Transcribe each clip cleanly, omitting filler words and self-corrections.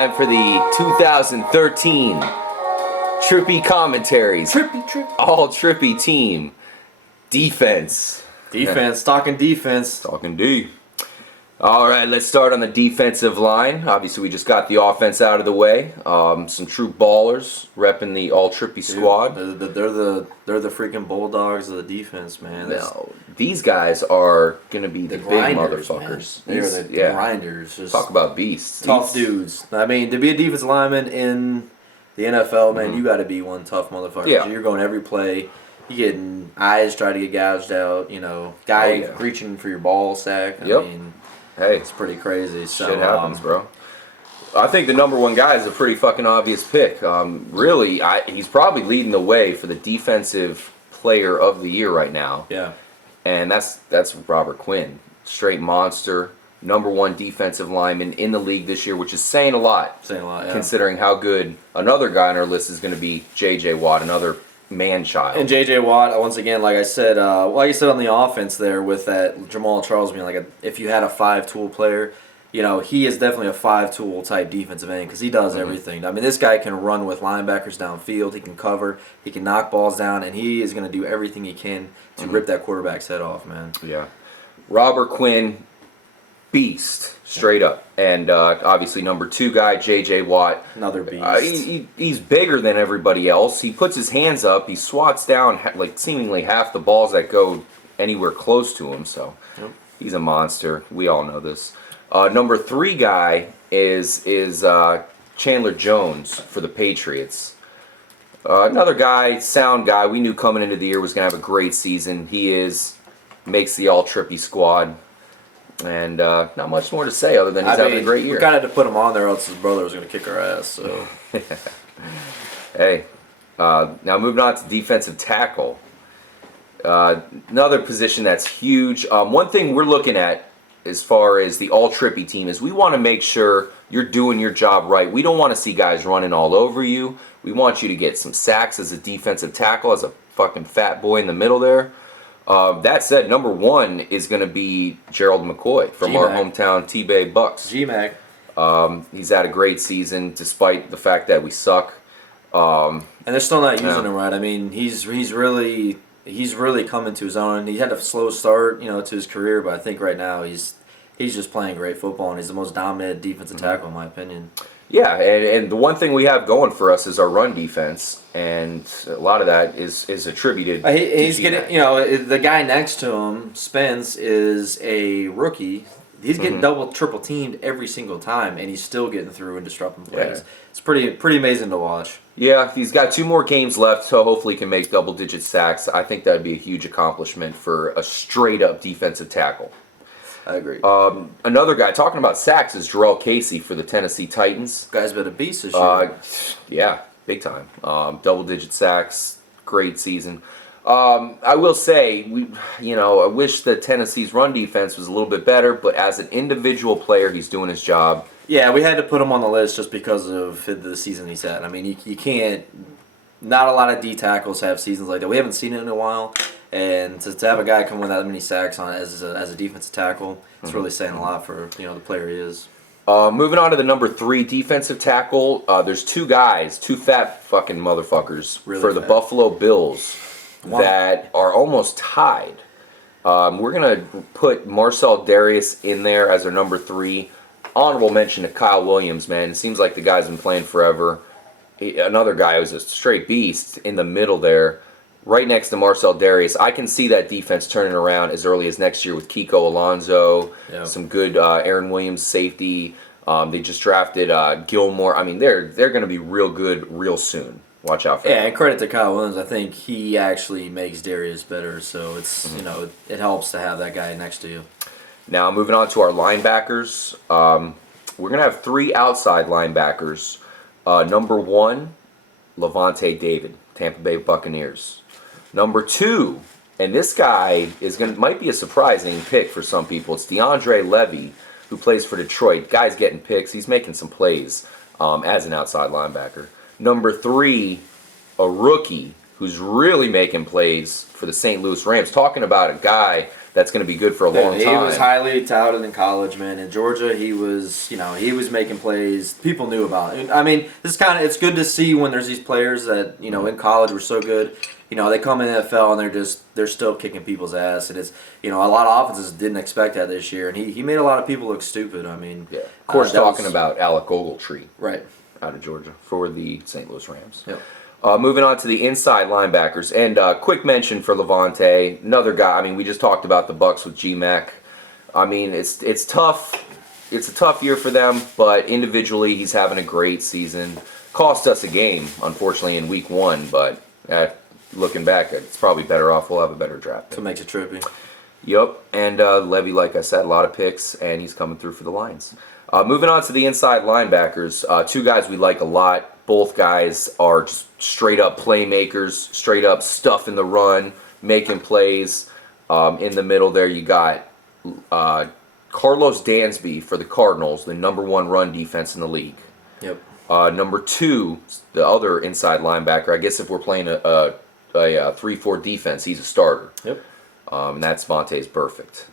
time for the 2013 Trippy Commentaries. All Trippy Team. Defense. Talking defense. Talking D. Alright, let's start on the defensive line. Obviously, we just got the offense out of the way. Some true ballers repping the All Trippy squad. They're the freaking bulldogs of the defense, man. No, these guys are going to be the big motherfuckers. They're the grinders. Just talk about beasts. Tough dudes. I mean, to be a defensive lineman in the NFL, man, you got to be one tough motherfucker. Yeah. You're going every play. You getting eyes try to get gouged out. You know, guy reaching for your ball sack. I mean, hey, it's pretty crazy. So, shit happens, bro. I think the number one guy is a pretty fucking obvious pick. Really, he's probably leading the way for the defensive player of the year right now. Yeah. And that's Robert Quinn. Straight monster. Number one defensive lineman in the league this year, which is saying a lot. Yeah. Considering how good another guy on our list is going to be J.J. Watt, another man-child. And J.J. Watt, once again, like I said on the offense there with that Jamal Charles being like if you had a five-tool player, you know, he is definitely a five-tool type defensive end because he does everything. I mean, this guy can run with linebackers downfield. He can cover. He can knock balls down, and he is going to do everything he can to rip that quarterback's head off, man. Yeah. Robert Quinn, beast, straight up. And obviously number two guy, J.J. Watt. Another beast. He's bigger than everybody else. He puts his hands up. He swats down like seemingly half the balls that go anywhere close to him. So he's a monster. We all know this. Number three guy is Chandler Jones for the Patriots. Another guy, sound guy. We knew coming into the year was going to have a great season. He makes the All Trippy squad. And not much more to say other than he's having a great year. We kind of had to put him on there, else his brother was going to kick our ass. So, hey, now moving on to defensive tackle. Another position that's huge. One thing we're looking at as far as the All Trippy team is we want to make sure you're doing your job right. We don't want to see guys running all over you. We want you to get some sacks as a defensive tackle, as a fucking fat boy in the middle there. That said, number one is going to be Gerald McCoy from our hometown T-Bay Bucks. G-Mac. He's had a great season despite the fact that we suck. And they're still not using him right. I mean, he's really coming to his own. He had a slow start, to his career, but I think right now he's just playing great football, and he's the most dominant defensive tackle in my opinion. Yeah, and the one thing we have going for us is our run defense, and a lot of that is attributed. He's getting, the guy next to him, Spence, is a rookie. He's getting double, triple teamed every single time, and he's still getting through and disrupting plays. Yeah. It's pretty amazing to watch. Yeah, he's got 2 more games left, so hopefully he can make double-digit sacks. I think that would be a huge accomplishment for a straight-up defensive tackle. I agree. Another guy, talking about sacks, is Jarrell Casey for the Tennessee Titans. Guy's been a beast this year. Yeah, big time. Double-digit sacks, great season. I will say, I wish that Tennessee's run defense was a little bit better, but as an individual player, he's doing his job. Yeah, we had to put him on the list just because of the season he's had. I mean, you can't. Not a lot of D tackles have seasons like that. We haven't seen it in a while, and to have a guy come with that many sacks on as a defensive tackle, it's really saying a lot for the player he is. Moving on to the number 3 defensive tackle, there's 2 guys, 2 fat fucking motherfuckers for the Buffalo Bills that are almost tied. We're gonna put Marcel Darius in there as our number 3. Honorable mention to Kyle Williams, man. It seems like the guy's been playing forever. Another guy who's a straight beast in the middle there, right next to Marcel Darius. I can see that defense turning around as early as next year with Kiko Alonso, some good Aaron Williams safety. They just drafted Gilmore. I mean, they're going to be real good real soon. Watch out for that. Yeah, and credit to Kyle Williams. I think he actually makes Darius better, so it's it helps to have that guy next to you. Now, moving on to our linebackers. We're going to have 3 outside linebackers. Number 1, Levante David, Tampa Bay Buccaneers. Number 2, and this guy might be a surprising pick for some people. It's DeAndre Levy, who plays for Detroit. Guy's getting picks. He's making some plays as an outside linebacker. Number 3, a rookie who's really making plays for the St. Louis Rams. Talking about a guy that's going to be good for a long time. He was highly touted in college, man. In Georgia, he was making plays. People knew about it. I mean, it's good to see when there's these players that, in college were so good. They come in the NFL and they're still kicking people's ass. And it's, a lot of offenses didn't expect that this year. And he made a lot of people look stupid. I mean, yeah. Of course, talking about Alec Ogletree. Right. Out of Georgia for the St. Louis Rams. Yep. Moving on to the inside linebackers. And quick mention for Levante, another guy. I mean, we just talked about the Bucs with G-Mac. I mean, it's tough. It's a tough year for them, but individually, he's having a great season. Cost us a game, unfortunately, in week 1, but looking back, it's probably better off. We'll have a better draft. That's what makes it trippy. Yep. And Levy, like I said, a lot of picks, and he's coming through for the Lions. Moving on to the inside linebackers, two guys we like a lot. Both guys are just straight up playmakers, straight up stuff in the run, making plays. In the middle there, you got Carlos Dansby for the Cardinals, the #1 run defense in the league. Yep. Number 2, the other inside linebacker. I guess if we're playing a 3-4 defense, he's a starter. Yep. And that's Vontaze Burfict.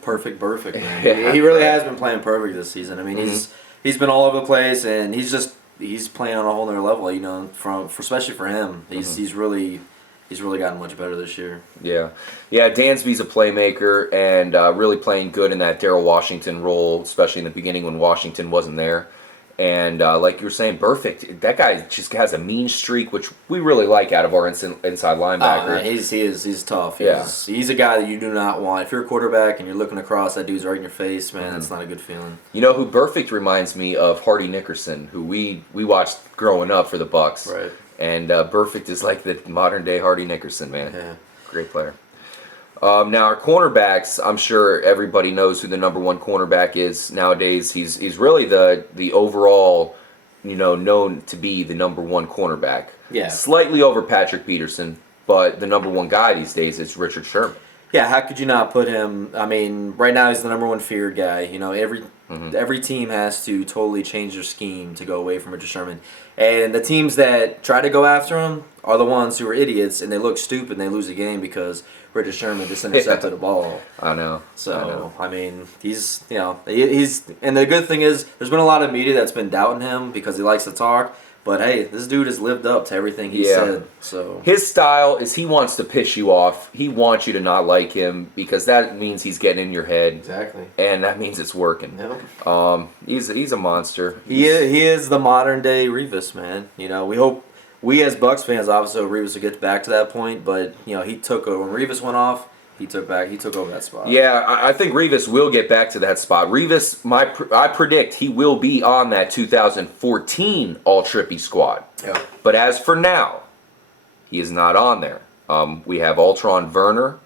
Perfect, man. He really has been playing perfect this season. I mean, he's been all over the place, and he's playing on a whole nother level. Especially for him, he's really gotten much better this year. Yeah. Dansby's a playmaker and really playing good in that Darrell Washington role, especially in the beginning when Washington wasn't there. And like you were saying, Burfict, that guy just has a mean streak, which we really like out of our inside linebacker. He's tough. He's a guy that you do not want. If you're a quarterback and you're looking across, that dude's right in your face, man, that's not a good feeling. You know who Burfict reminds me of? Hardy Nickerson, who we watched growing up for the Bucs. Right. And Burfict is like the modern-day Hardy Nickerson, man. Yeah. Great player. Now our cornerbacks, I'm sure everybody knows who the #1 cornerback is nowadays. He's really the overall, known to be the #1 cornerback. Yeah. Slightly over Patrick Peterson, but the #1 guy these days is Richard Sherman. Yeah, how could you not put him? I mean, right now he's the #1 feared guy. Every team has to totally change their scheme to go away from Richard Sherman. And the teams that try to go after him are the ones who are idiots and they look stupid and they lose the game because Richard Sherman just intercepted the ball. I know. So, I mean, he's and the good thing is there's been a lot of media that's been doubting him because he likes to talk. But hey, this dude has lived up to everything he said. So his style is he wants to piss you off. He wants you to not like him because that means he's getting in your head. Exactly. And that means it's working. Yep. He's a monster. He is the modern day Revis, man. We as Bucs fans obviously hope Revis will get back to that point, but he took over when Revis went off. He took over that spot. Yeah, I think Revis will get back to that spot. Revis, I predict he will be on that 2014 All Trippy squad. Yeah. But as for now, he is not on there. We have Altron Werner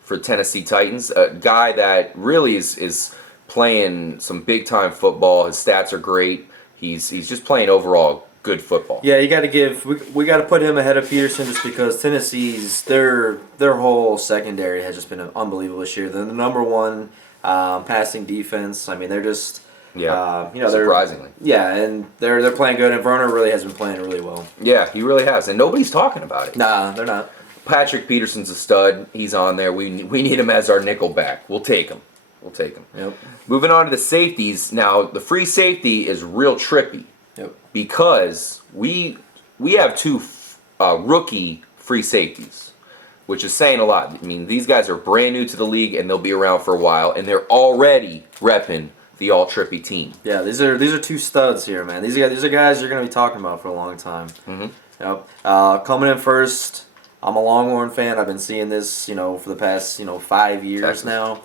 for Tennessee Titans, a guy that really is playing some big time football. His stats are great. He's just playing overall good football. Yeah, you got to we got to put him ahead of Peterson just because Tennessee's their whole secondary has just been unbelievable this year. They're the #1 passing defense. I mean, they're just surprisingly. And they're playing good, and Werner really has been playing really well. Yeah, he really has, and nobody's talking about it. Nah, they're not. Patrick Peterson's a stud. He's on there. We need him as our nickel back. We'll take him. Yep. Moving on to the safeties. Now, the free safety is real trippy. Yep. Because we have 2 rookie free safeties, which is saying a lot. I mean, these guys are brand new to the league, and they'll be around for a while, and they're already repping the All Trippy Team. Yeah, these are 2 studs here, man. These are guys you're going to be talking about for a long time. Mm-hmm. Yep. Coming in first, I'm a Longhorn fan. I've been seeing this, for the past, 5 years now.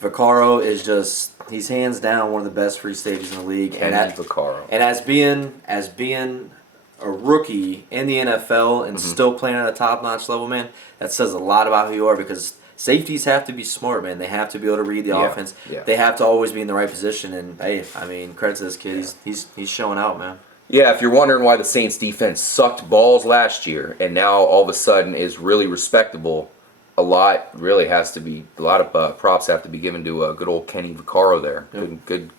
Vaccaro is he's hands down one of the best free safeties in the league. Vaccaro. And as being a rookie in the NFL and still playing at a top-notch level, man, that says a lot about who you are because safeties have to be smart, man. They have to be able to read the offense. Yeah. They have to always be in the right position. And, hey, I mean, credit to this kid. He's showing out, man. Yeah, if you're wondering why the Saints defense sucked balls last year and now all of a sudden is really respectable, a lot of props have to be given to good old Kenny Vaccaro there. Yep.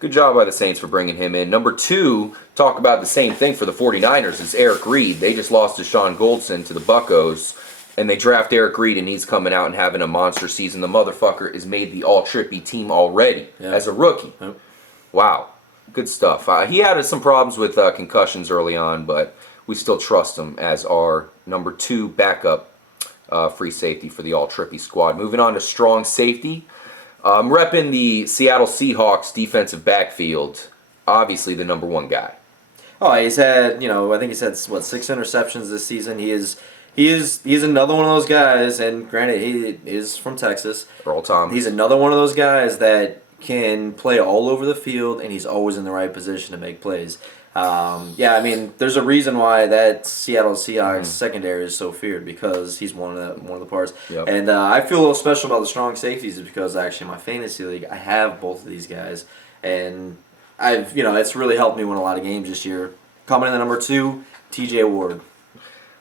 Good job by the Saints for bringing him in. Number 2, talk about the same thing for the 49ers, is Eric Reed. They just lost to Sean Goldson to the Buccos, and they draft Eric Reed, and he's coming out and having a monster season. The motherfucker is made the All Trippy Team already as a rookie. Yep. Wow, good stuff. He had some problems with concussions early on, but we still trust him as our number 2 backup free safety for the All Trippy squad. Moving on to strong safety. Repping the Seattle Seahawks defensive backfield. Obviously the number 1 guy. Oh, he's had, I think he's had, 6 interceptions this season. He's another one of those guys, and granted, he is from Texas. Earl Thomas. He's another one of those guys that can play all over the field, and he's always in the right position to make plays. There's a reason why that Seattle Seahawks secondary is so feared, because he's one of the parts. Yep. And I feel a little special about the strong safeties is because actually in my fantasy league I have both of these guys, and it's really helped me win a lot of games this year. Coming in at number 2, T.J. Ward.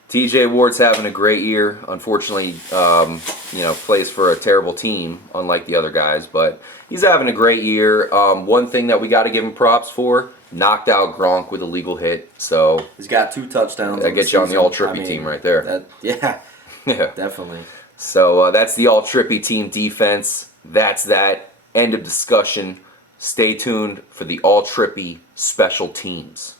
T.J. Ward's having a great year. Unfortunately, plays for a terrible team, unlike the other guys. But he's having a great year. One thing that we got to give him props for, knocked out Gronk with a legal hit. So he's got 2 touchdowns. That gets you on the All Trippy Team right there. Yeah, definitely. So that's the All Trippy Team defense. That's that. End of discussion. Stay tuned for the All Trippy special teams.